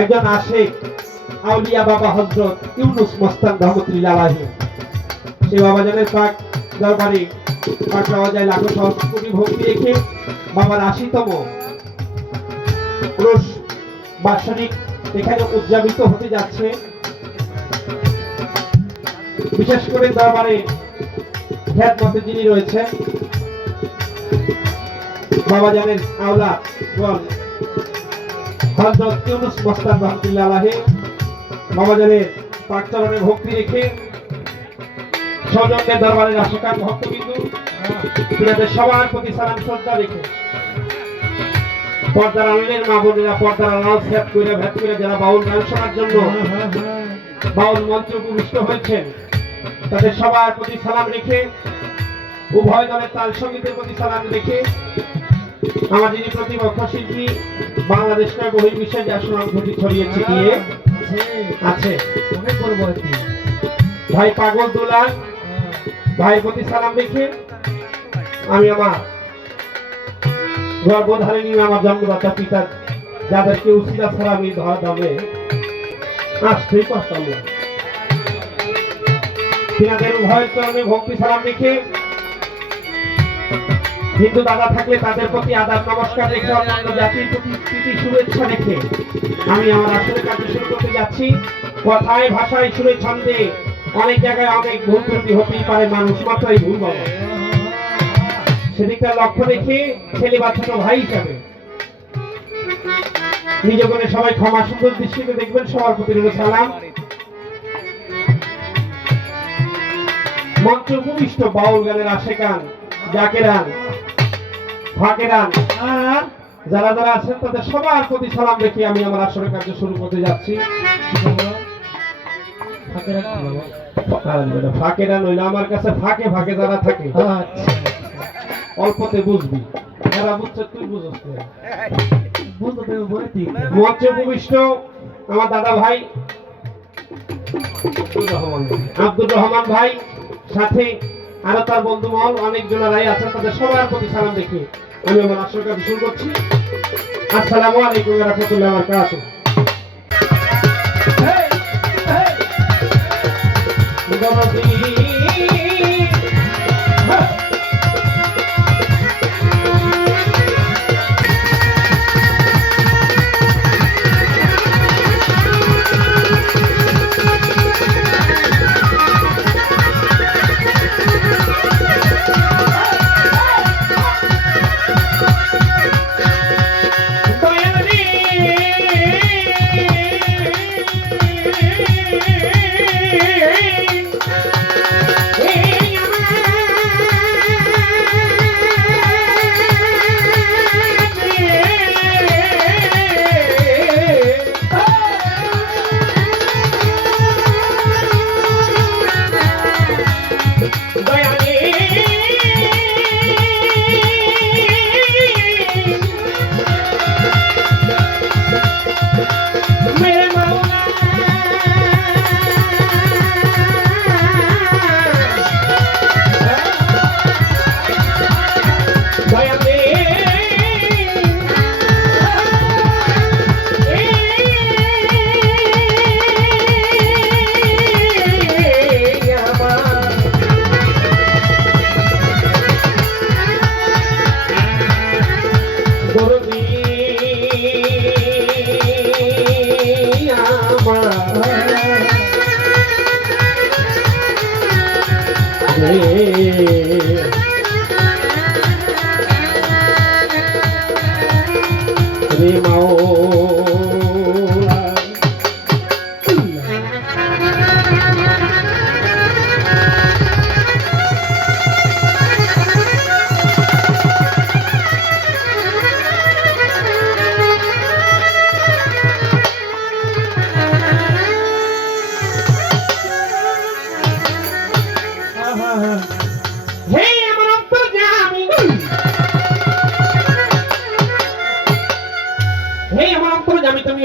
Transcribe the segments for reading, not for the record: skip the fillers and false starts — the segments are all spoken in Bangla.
একজন আশেক আউলিয়া বাবা হযরত ইউনুস মস্তান রহমতুল্লাহ আলাইহি সেই বাবাজানের পাক দরবারে পাক রাওয়াজায় লাখো সহস্র কোটি ভক্তি রেখে বাবার ৮০তম পুরুষ বার্ষিক এখানে উদযাপিত হতে যাচ্ছে। বিশেষ করে দরবারে খ্যাতমতে যিনি রয়েছেন বাবাজানের আওলাদ হযরত ইউনুস মস্তান রহমতুল্লাহ আলাইহি বাবাজানের পাক চরণে ভক্তি রেখে সৌজন্যের দরবারের আশিকান ভক্তবিন্দু তিনাদের সবার প্রতি সালাম শ্রদ্ধা রেখে পর্দার আড়ালের মা বোনেরা পর্দার আড়াল সেট করে ভেদ করে যারা বাউল গান শোনার জন্য বাউল মঞ্চে উপবিষ্ট হয়েছেন তাদের সবার প্রতি সালাম রেখে উভয় দলের তাল সঙ্গীতের প্রতি সালাম রেখে আমার যিনি প্রতিপক্ষ শিল্পী বাংলাদেশ নয় বহির্বিশ্বে যা সুনাম খ্যাতি ছড়িয়েছে গিয়ে আছে ভাই পাগল দুলাল ভাইয়ের প্রতি সালাম রেখে আমি আমার গর্ভধারিণী আমার জন্মদাতা পিতা যাদেরকে উসিলা ছাড়া আমি ধরা দামে আসতেই পারতাম না তিনাদের উভয়ের চরণে ভক্তি সালাম রেখে হিন্দু দাদা থাকলে তাদের প্রতি আদাব নমস্কার রেখে অন্যান্য জাতির প্রতি প্রীতি শুভেচ্ছা রেখে আমি আমার আসলে কাজ শুরু করতে যাচ্ছি। কথায় ভাষায় সুরে ছন্দে অনেক জায়গায় অনেক ভুল ত্রুটি হতেই পারে, মানুষ মাত্রাই ভুল বাবা, সেদিকটার লক্ষ্য রেখে ছেলে বা ছোট ভাই হিসাবে নিজ করে সবাই ক্ষমা সুন্দর দৃষ্টিতে দেখবেন। সবার প্রতি রইল সালাম। মঞ্চ উপবিষ্ট বাউল গানের আশেকান জাকেরান ফাকেরান যারা যারা আছেন তাদের সবার প্রতি সালাম রেখে আমি আমার আসরের কার্য শুরু করতে যাচ্ছি। ফাকেরান হইলে আমার কাছে ফাঁকে ফাঁকে যারা থাকে অল্পতে বুঝবি, যারা বুঝছে তুই বুঝছ। মঞ্চে উপবিষ্ট আমার দাদা ভাই আব্দুর রহমান ভাই, সাথে আরো তার বন্ধু মহল অনেক জনেরাই আছেন, তাদের সবার প্রতি সালাম রেখে আমি আমার আসর কাজ শুরু করছি। আসসালামু আলাইকুম ওয়া রাহমাতুল্লাহি ওয়া বারাকাতুহু।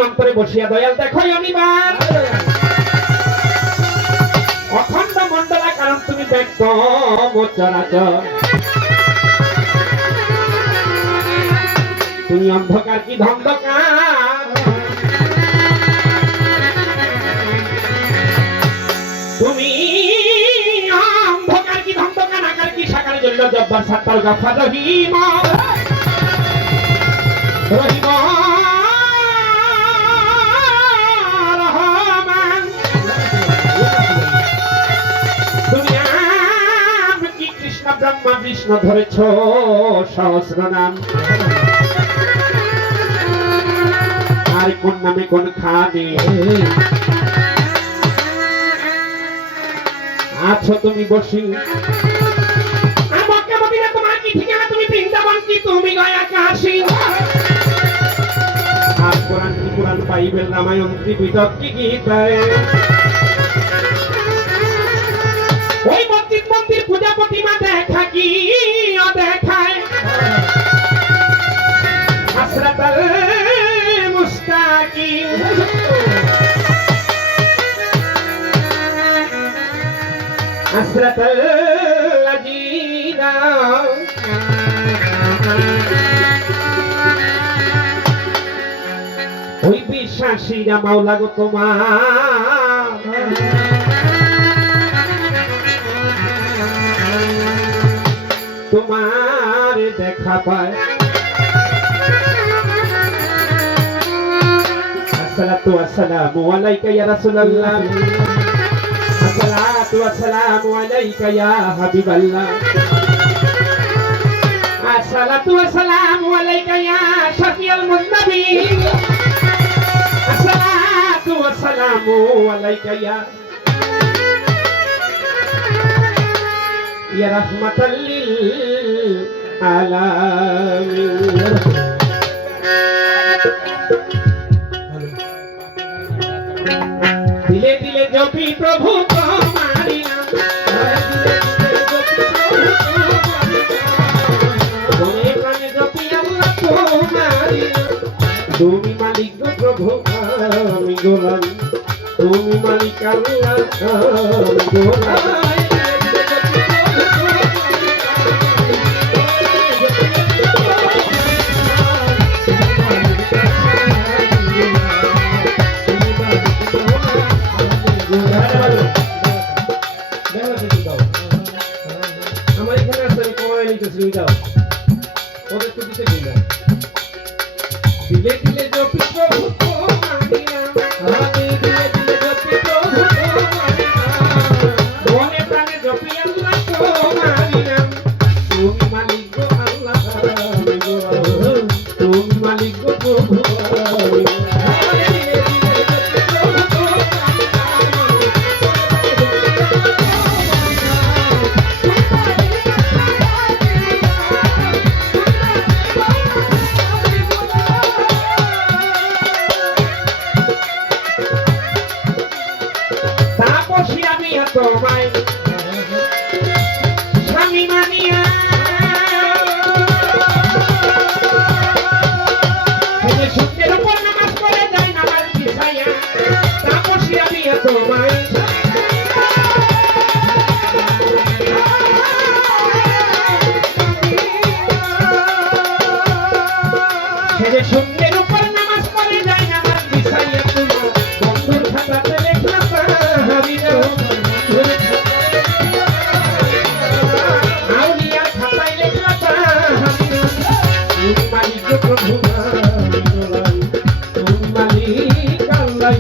অন্তরে বসিয়া দয়াল দেখো অনিবার অখণ্ড মন্ডলা, কারণ তুমি দেখো চরাচর, তুমি অন্ধকার কি ধন্ধকার জব্বার সাত্তার গাফফার রহিম রহিম রহমান তুমি কি কৃষ্ণ ব্রহ্মা বিষ্ণু ধরেছ সহস্র নাম আর কোন নামে কোন খানে আছো তুমি বসি আমাকে মদিনা তোমার কি ঠিকানা তুমি বৃন্দাবন কি তুমি গয়া কাশী আর কোরআন কি কোরআন বাইবেল রামায়ণ ত্রিপিটক কি গীতা ওই মসজিদ মন্দির পূজা প্রতিমা দেখা কি দেখায় হাসরাতাল মুস্তাকিম হাসরাতাল লাজিনা ওই বিশ্বাসীরা মাওলা গো তোমার দেখা পায় আসসালাতু ওয়াসসালামু আলাইকা ইয়া রাসূলুল্লাহ আসসালাতু ওয়াসসালামু আলাইকা ইয়া হাবিবাল্লাহ আসসালাতু ওয়াসসালামু আলাইকা ইয়া শাফিউল মুজনাবিন আসসালাতু ওয়াসসালামু আলাইকা ইয়া রাহমাতাল লিল আলামিন দিলে দিলে জপি প্রভু তোমারি নাম মনে প্রাণে জপি আল্লাহ তোমারি নাম তুমি মালিক গো প্রভু আমি গোলাম তুমি মালিক আল্লাহ আমি গোলাম আমার এখানে আসলে কমাই নিতেছি দাও ওদের তো দিতে দিন দিলে দিলে জপি প্রভু তোমারি নাম আমি দিলে দিলে জপি প্রভু তোমারি নাম মনে প্রাণে জপি আল্লাহ তোমারি নাম তুমি মালিক গো আল্লাহ আমি গো তুমি মালিক গো প্রভু তাপসী আমি তোমায় স্বামী মানিয়া সূর্যের উপর নামাজ পড়ে যায় নামাজ বিছাইয়া তাপসী আমি তোমায় সূর্যের উপর নামাজ পড়ে যায় নামাজ বিছাইয়া তোমার বন্ধুর খাতাতে লেখলা আউলিয়া খাতায় লেখলা তুমি মালিক প্রভু তুমি মালিক আল্লাহ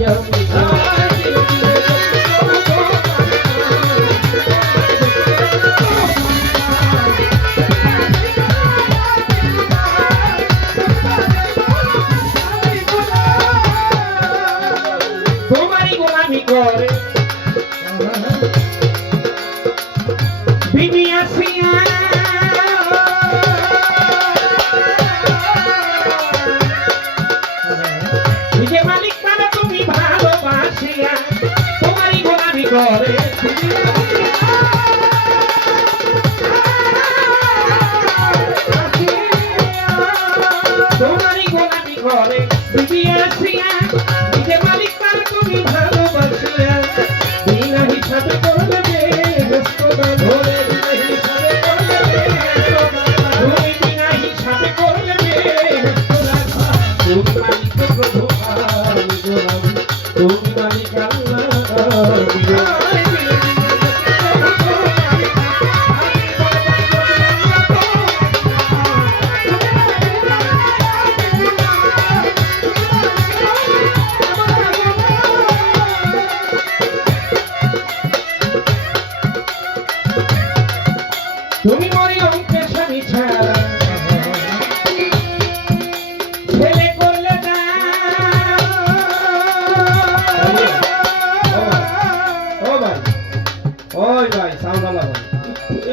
তোমারই গোলামি করে বিবি আসিয়া নিজে মালিক মানে তুমি ভালোবাসিয়া তোমারই গোলামি করে তোমারই গোলামি করে বিবি আসিয়া নিজে মালিক মানে তুমি ভালোবাসিয়া বিনা হিসাবে করলে ধরে বিনা হিসাবে করলে তুমি মালিক প্রভু তুমি মালিক আল্লাহ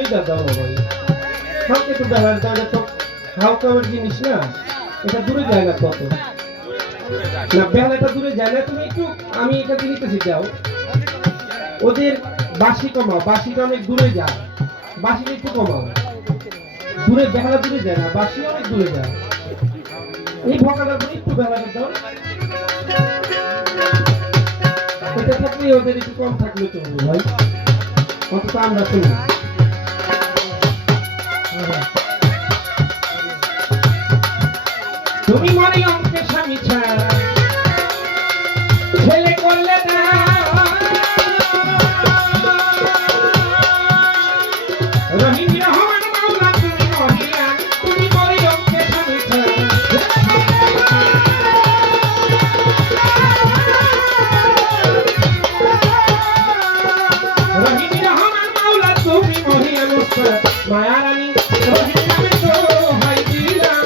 দুইটা দাও না ভাই, হালকা একটু বেহালার দাও, এটা তো হালকা জিনিস না, এটা দূরে যায় না কত না, বেহালাটা দূরে যায় না, তুমি একটু আমি এটা নিতেছি দাও। ওদের বাঁশি কমাও, বাঁশিটা অনেক দূরে যায়, বাঁশিটা একটু কমাও, দূরে বেহালা দূরে যায় না, বাঁশি অনেক দূরে যায়। এই ভকাটা একটু বেহালাটা দাও, এটা থাকলে ওদের একটু কম থাকলে চলবে ভাই, অন্তত আমরা শুনি। তুমি মনে অঙ্কে স্বামী ছাড়া ছেলে করলে না, রহিম রহমান মাওলা তুমি মহিলা, তুমি মনে অঙ্কে স্বামী ছাড়া, রহিম রহমান মাওলা তুমি মহিলা মুস্তাদ মায়া রানী, রহিম নামে তো হাই দিলাম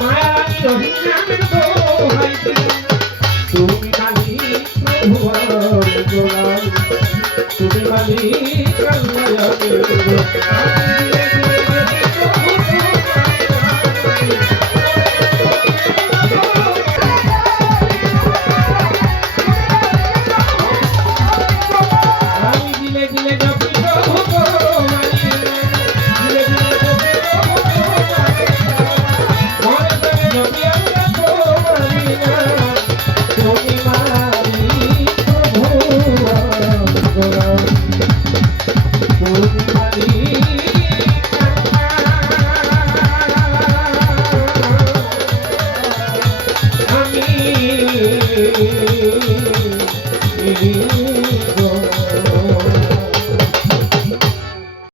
মায়া রানী, রহিম নামে তো হাই দিলাম, তুমি মালিক ভুবন গোলাম, তুমি মালিক আমি দিলে দিলে